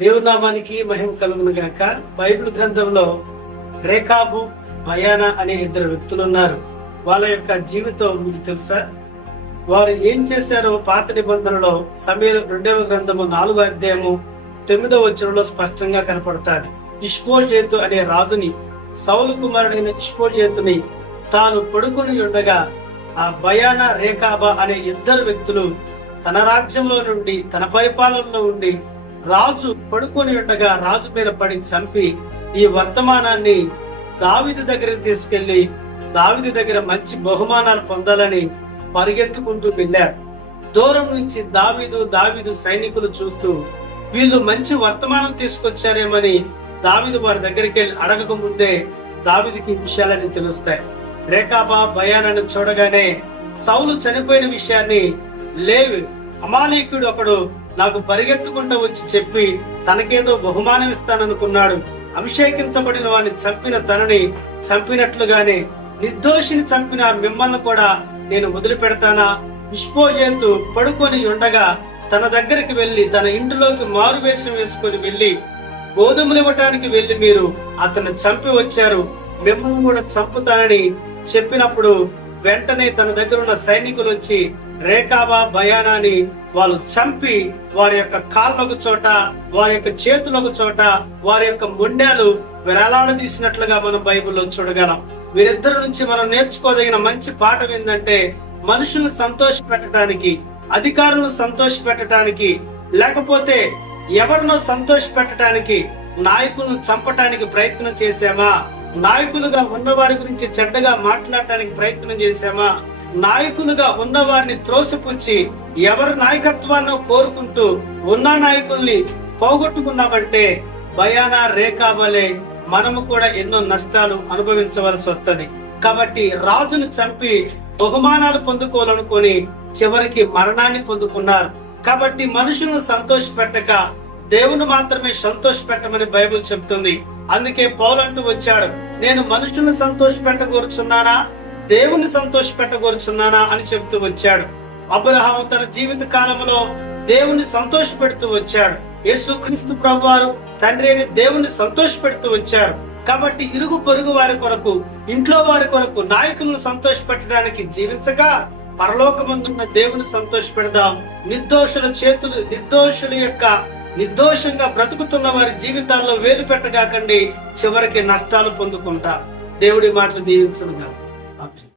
దేవుని నామానికి మహిమ కలుగును గాక. బైబిల్ గ్రంథంలో రేకాబు, బయానా అనే ఇద్దరు వ్యక్తులు ఉన్నారు. వాళ్ళ యొక్క జీవితం మీకు తెలుసా? వారు ఏం చేశారో పాత నిబంధనలో సమూయేలు 2వ గ్రంథము 4వ అధ్యాయము 9వ వచనంలో స్పష్టంగా కనపడతాది. ఇష్బోషెతు అనే రాజుని, సౌలు కుమారుడైన ఇష్బోషెతుని తాను పడుకొని ఉండగా ఆ బయానా, రేకాబా అనే ఇద్దరు వ్యక్తులు తన రాజ్యంలో నుండి, తన పరిపాలనలో ఉండి రాజు పడుకొని ఉండగా రాజు మీద పడి చంపి ఈ వర్తమానాన్ని దావీదు దగ్గరికి తీసుకెళ్లి దావీదు దగ్గర మంచి బహుమానాలు పొందాలని పరిగెత్తుకుంటూ వెళ్ళారు. దూరం నుంచి దావీదు సైనికులు చూస్తూ వీళ్ళు మంచి వర్తమానం తీసుకొచ్చారేమని దావీదు వారి దగ్గరికి వెళ్ళి అడగక ముందే దావీదుకి విషయాలని తెలుస్తాయి. రేకాబా, బయానాను చూడగానే సౌలు చనిపోయిన విషయాన్ని లేవి అమాలేకుడు ఒకడు నాకు పరిగెత్తుకుంటూ వచ్చి చెప్పి తనకేదో బహుమానం ఇస్తాననుకున్నాడు. అభిషేకించబడిన వాడిని చంపిన తనని చంపినట్లుగానే నిర్దోషిని చంపిన మిమ్మల్ని కూడా నేను వదిలిపెడతానా? ఇష్బోషెతు పడుకొని ఉండగా తన దగ్గరికి వెళ్లి తన ఇంటిలోకి మారువేషం వేసుకొని వెళ్లి గోధుమలు ఇవ్వటానికి వెళ్లి మీరు అతన్ని చంపి వచ్చారు, మిమ్మల్ని కూడా చంపుతానని చెప్పినప్పుడు వెంటనే తన దగ్గర ఉన్న సైనికులు వచ్చి రేకాబా, బయానాని వాళ్ళు చంపి వారి యొక్క కాళ్ళకు చోట, వారి యొక్క చేతులకు చోట, వారి యొక్క మొండాలు వేలాడదీసినట్లుగా మనం బైబిల్లో చూడగలం. వీరిద్దరి నుంచి మనం నేర్చుకోదగిన మంచి పాఠం ఏంటంటే, మనుషులను సంతోష పెట్టడానికి, అధికారులను సంతోష పెట్టడానికి, లేకపోతే ఎవరినో సంతోష పెట్టడానికి, నాయకులను చంపటానికి ప్రయత్నం చేశామా? నాయకులుగా ఉన్నవారి గురించి చెడ్డగా మాట్లాడటానికి ప్రయత్నం చేశామా? నాయకులుగా ఉన్నవారిని త్రోసిపుచ్చి ఎవరి నాయకత్వాన్ని కోరుకుంటూ ఉన్న నాయకుల్ని పోగొట్టుకున్నామంటే బయానా, రేకాబలే మనము కూడా ఎన్నో నష్టాలు అనుభవించవలసి వస్తది. కాబట్టి రాజును చంపి బహుమానాలు పొందుకోవాలనుకొని చివరికి మరణాన్ని పొందుకున్నారు. కాబట్టి మనుషులను సంతోష పెట్టక దేవుని మాత్రమే సంతోష పెట్టమని బైబిల్ చెప్తుంది. అందుకే పౌలు అంటూ వచ్చాడు, నేను మనుషులను సంతోష పెట్టగోరుచున్నానా, దేవుని సంతోష పెట్టగోరుచున్నానా అని చెప్తూ వచ్చాడు. అబ్రహాము తన జీవిత కాలంలో దేవుని సంతోష పెడుతూ వచ్చాడు. యేసుక్రీస్తు ప్రభువారు తండ్రి అయిన దేవుని సంతోష పెడుతూ వచ్చారు. కాబట్టి ఇరుగు పొరుగు వారి కొరకు, ఇంట్లో వారి కొరకు, నాయకులను సంతోష పెట్టడానికి జీవించగా పరలోకమందున్న దేవుని సంతోష పెడదాం. నిర్దోషంగా బ్రతుకుతున్న వారి జీవితాల్లో వేలు పెట్టగాకండి చివరికి నష్టాలు పొందుకుంటారు. దేవుడి మాటలు దీవించునుగా.